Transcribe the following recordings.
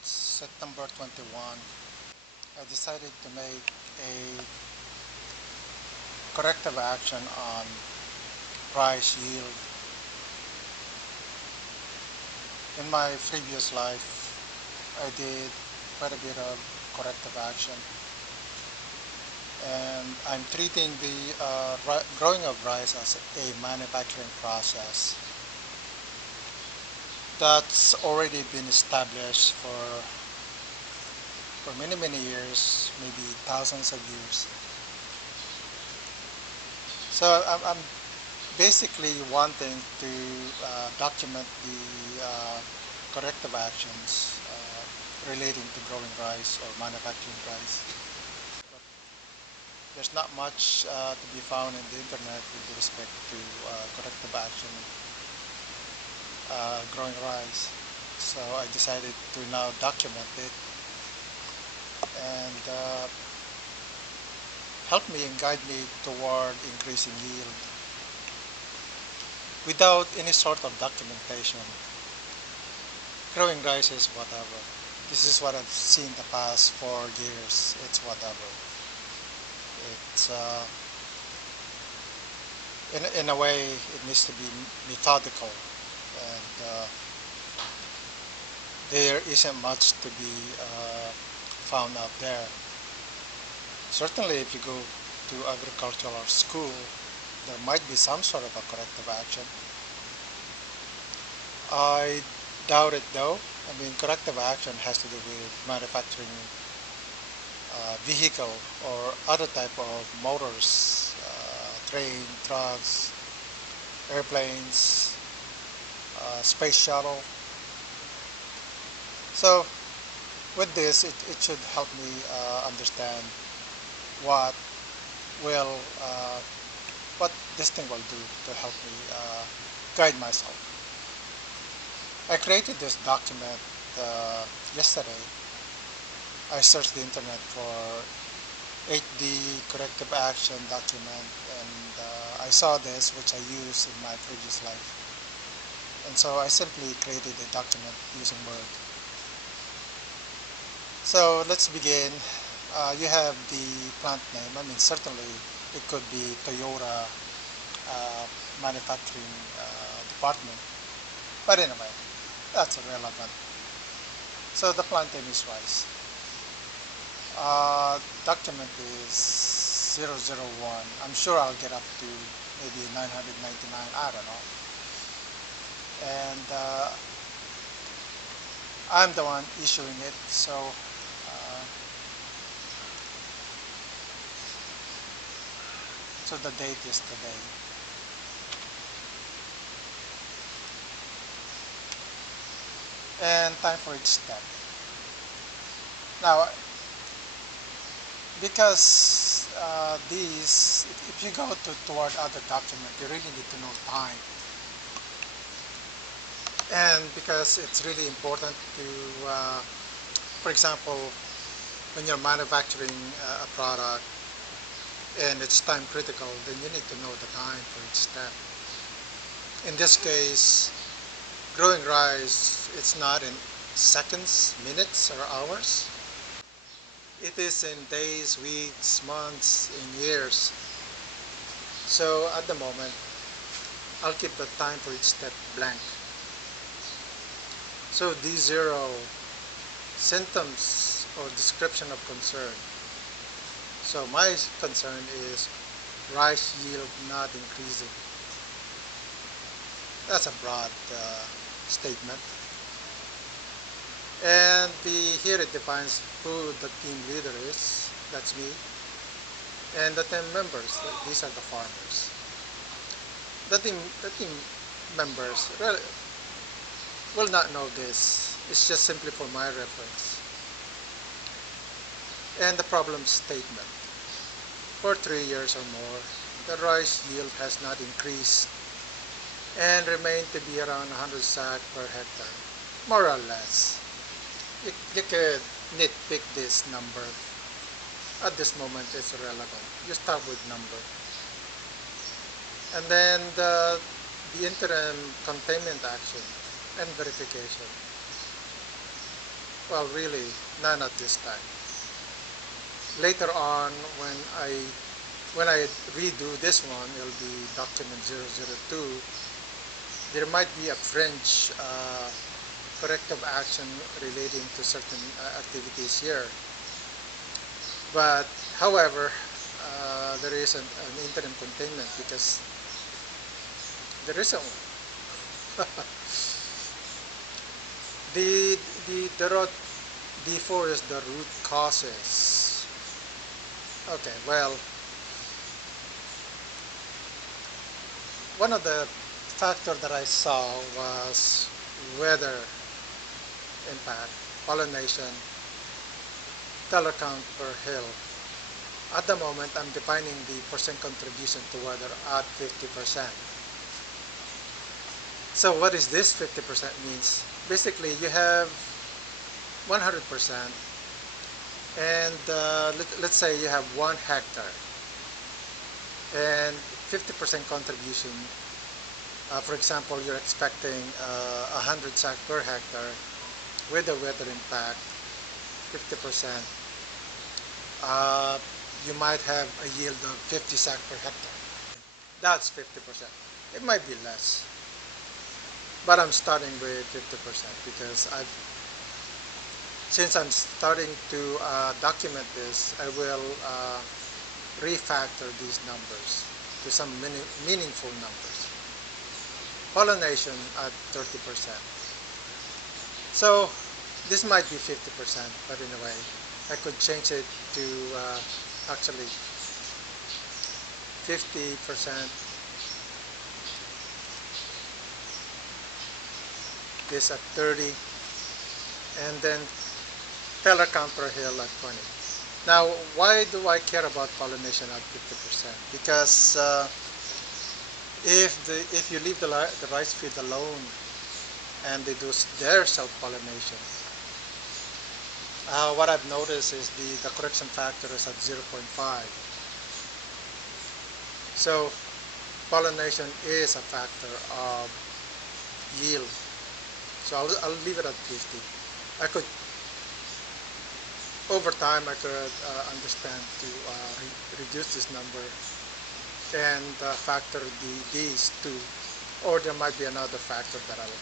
it's September 21. I decided to make a corrective action on rice yield. In my previous life, I did quite a bit of corrective action, and I'm treating the growing of rice as a manufacturing process that's already been established for many years, maybe thousands of years. So I'm basically wanting to document the corrective actions relating to growing rice or manufacturing rice. But there's not much to be found in the internet with respect to corrective action growing rice. So I decided to now document it and help me and guide me toward increasing yield. Without any sort of documentation, growing rice is whatever. This is what I've seen the past 4 years. It's whatever. It's in a way it needs to be methodical, and there isn't much to be found out there. Certainly, if you go to agricultural school, there might be some sort of a corrective action. I doubt it though. I mean, corrective action has to do with manufacturing vehicle or other type of motors, train, trucks, airplanes, space shuttle. So with this, it should help me understand what will what this thing will do to help me guide myself. I created this document yesterday. I searched the internet for 8D corrective action document, and I saw this, which I used in my previous life. And so I simply created a document using Word. So let's begin. You have the plant name. I mean, certainly it could be Toyota manufacturing department. But anyway, that's irrelevant. So the plant name is rice. Document is 001. I'm sure I'll get up to maybe 999. I don't know. And I'm the one issuing it. So the date is today. And time for each step. Now, because if you go toward other document, you really need to know time. And because it's really important to, for example, when you're manufacturing a product and it's time critical, then you need to know the time for each step. In this case, growing rice, it's not in seconds, minutes, or hours. It is in days, weeks, months, and years. So at the moment, I'll keep the time for each step blank. So D0, symptoms or description of concern. So my concern is rice yield not increasing. That's a broad statement. And here it defines who the team leader is. That's me. And the 10 members, these are the farmers. The team members really will not know this. It's just simply for my reference. And the problem statement. For 3 years or more, the rice yield has not increased and remained to be around 100 sack per hectare, more or less. You could nitpick this number. At this moment, it's irrelevant. You start with number. And then the interim containment action and verification. Well, really, none at this time. Later on, when I redo this one, it'll be document 002. There might be a fringe corrective action relating to certain activities here. But however, there is an interim containment because there isn't one. the the root D4 is the root causes. Okay, well, one of the factors that I saw was weather impact, pollination, teller count per hill. At the moment, I'm defining the percent contribution to weather at 50%. So what is this 50% means? Basically, you have 100%, and let's say you have 1 hectare, and 50% contribution. For example, you're expecting 100 sack per hectare with the weather impact, 50%. You might have a yield of 50 sack per hectare. That's 50%. It might be less, but I'm starting with 50% because since I'm starting to document this, I will refactor these numbers to some meaningful numbers. Pollination at 30%. So this might be 50%, but in a way, I could change it to actually 50%. This at 30, and then teller count per hill at 20. Now, why do I care about pollination at 50%? Because if you leave the rice field alone and they do their self-pollination, what I've noticed is the correction factor is at 0.5. So pollination is a factor of yield. So I'll leave it at 50. I could, over time, I could understand to reduce this number and factor these two, or there might be another factor that I'll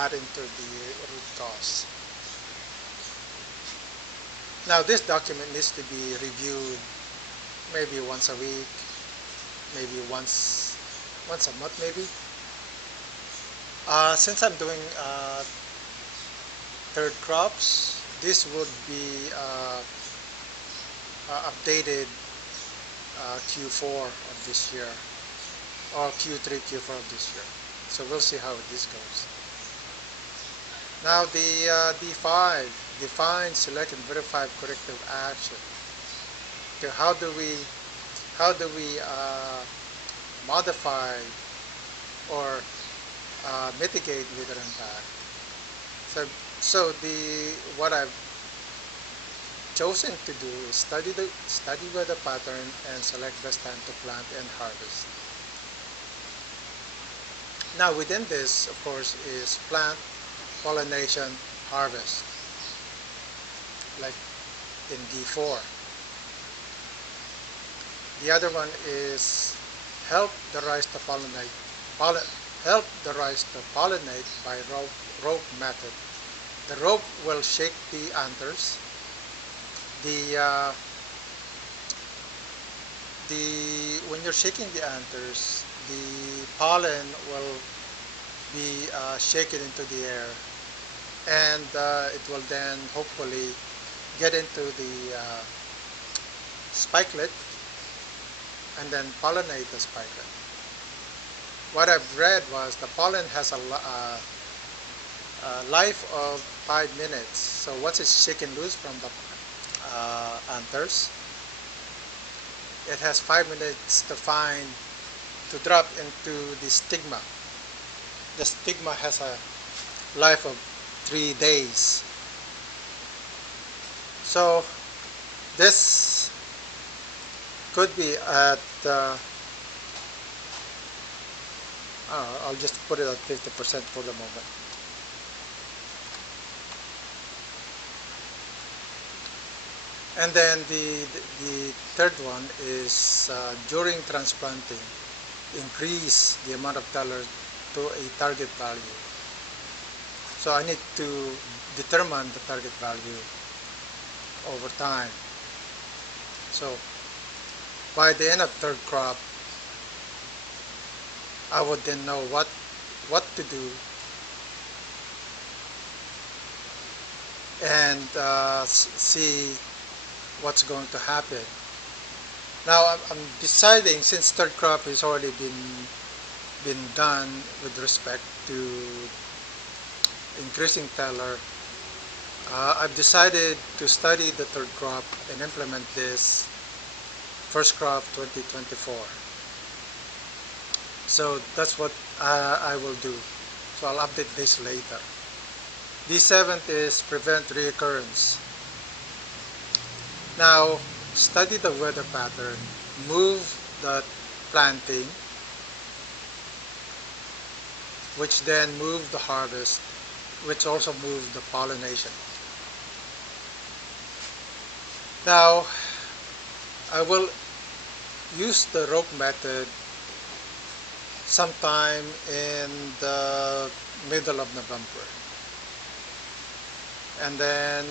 add into the root cause. Now this document needs to be reviewed maybe once a week, maybe once a month maybe. Since I'm doing third crops, this would be updated Q4 of this year, or Q3, Q4 of this year. So we'll see how this goes. Now the D5, define, select, and verify corrective action. Okay, how do we modify or mitigate weather impact? So what I've chosen to do is study weather pattern and select best time to plant and harvest. Now within this, of course, is plant, pollination, harvest, like in D4. The other one is help the rice to pollinate by rope method. The rope will shake the anthers. When you're shaking the anthers, the pollen will be shaken into the air, and it will then hopefully get into the spikelet and then pollinate the spikelet. What I've read was the pollen has a life of 5 minutes. So once it's shaken loose from the anthers, it has 5 minutes to drop into the stigma. The stigma has a life of 3 days. So this could be at I'll just put it at 50% for the moment. And then the third one is during transplanting, increase the amount of teller to a target value. So I need to determine the target value over time. So by the end of third crop, I would then know what to do and see what's going to happen. Now I'm deciding, since third crop has already been done with respect to increasing teller, I've decided to study the third crop and implement this first crop 2024. So that's what I will do. So I'll update this later. The seventh is prevent reoccurrence. Now, study the weather pattern, move the planting, which then move the harvest, which also move the pollination. Now, I will use the rope method sometime in the middle of November. And then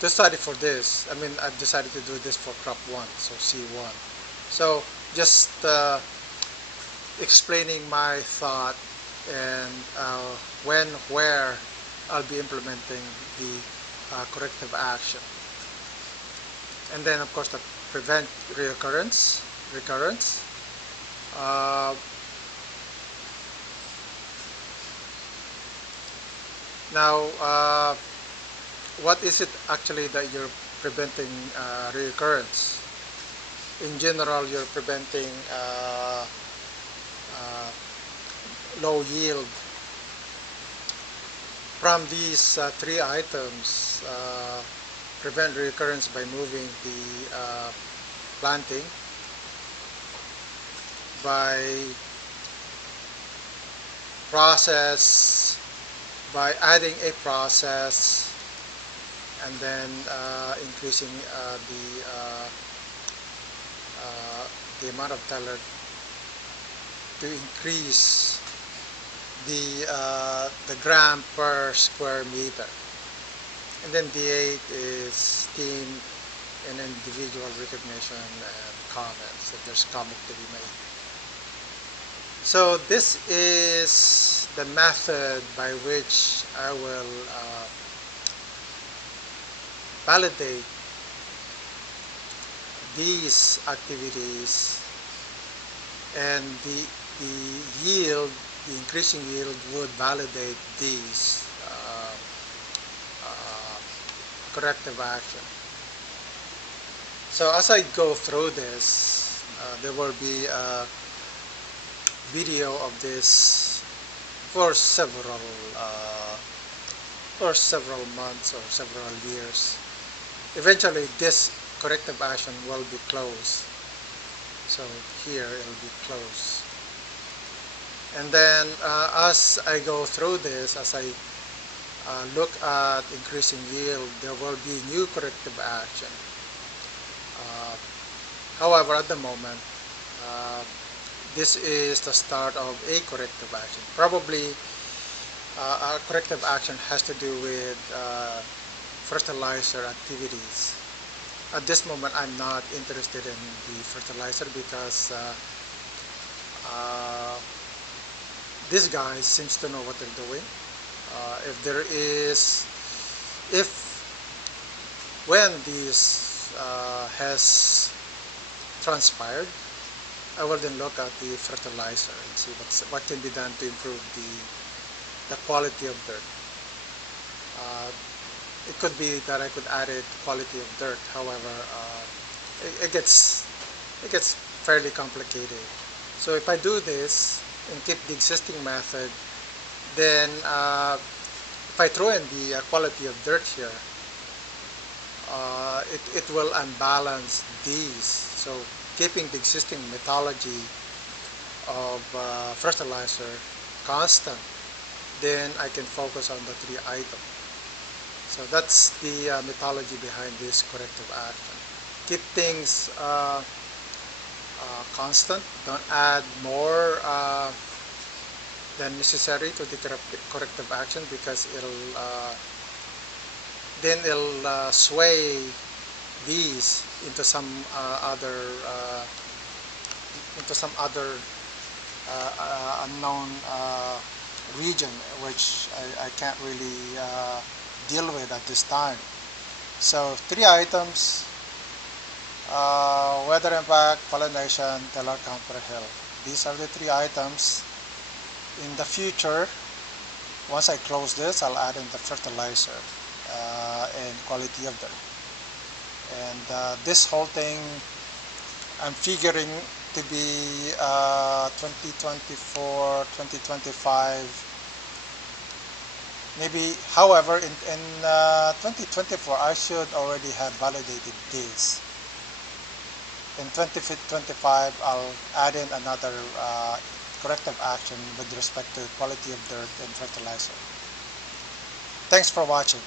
to study for this, I mean, I've decided to do this for crop 1, so C1. So just explaining my thought and when, where I'll be implementing the corrective action. And then, of course, to prevent recurrence. Now, what is it actually that you're preventing reoccurrence? In general, you're preventing low yield. From these three items, prevent reoccurrence by moving the planting, by adding a process, and then increasing the amount of teller to increase the gram per square meter. And then D8 is team and individual recognition and comments, if there's comment to be made. So this is the method by which I will validate these activities, and the yield, the increasing yield would validate these corrective action. So as I go through this, there will be a video of this for several months or several years. Eventually, this corrective action will be closed. So here it will be closed. And then as I go through this, as I look at increasing yield, there will be new corrective action. However, at the moment, this is the start of a corrective action. Probably a corrective action has to do with fertilizer activities. At this moment, I'm not interested in the fertilizer because these guys seems to know what they're doing. When this has transpired, I will then look at the fertilizer and see what can be done to improve the quality of dirt. It could be that I could add it quality of dirt. However, it gets fairly complicated. So if I do this and keep the existing method, then if I throw in the quality of dirt here, it will unbalance these. So keeping the existing methodology of fertilizer constant, then I can focus on the three items. So that's the mythology behind this corrective action. Keep things constant. Don't add more than necessary to the corrective action, because it'll sway these into some other unknown region, which I can't really deal with at this time. So 3 items: weather impact, pollination, teller counter, health. These are the 3 items. In the future, once I close this, I'll add in the fertilizer and quality of dirt. And this whole thing, I'm figuring to be 2024, 2025, maybe. However, in 2024, I should already have validated this. In 2025, I'll add in another corrective action with respect to quality of dirt and fertilizer. Thanks for watching.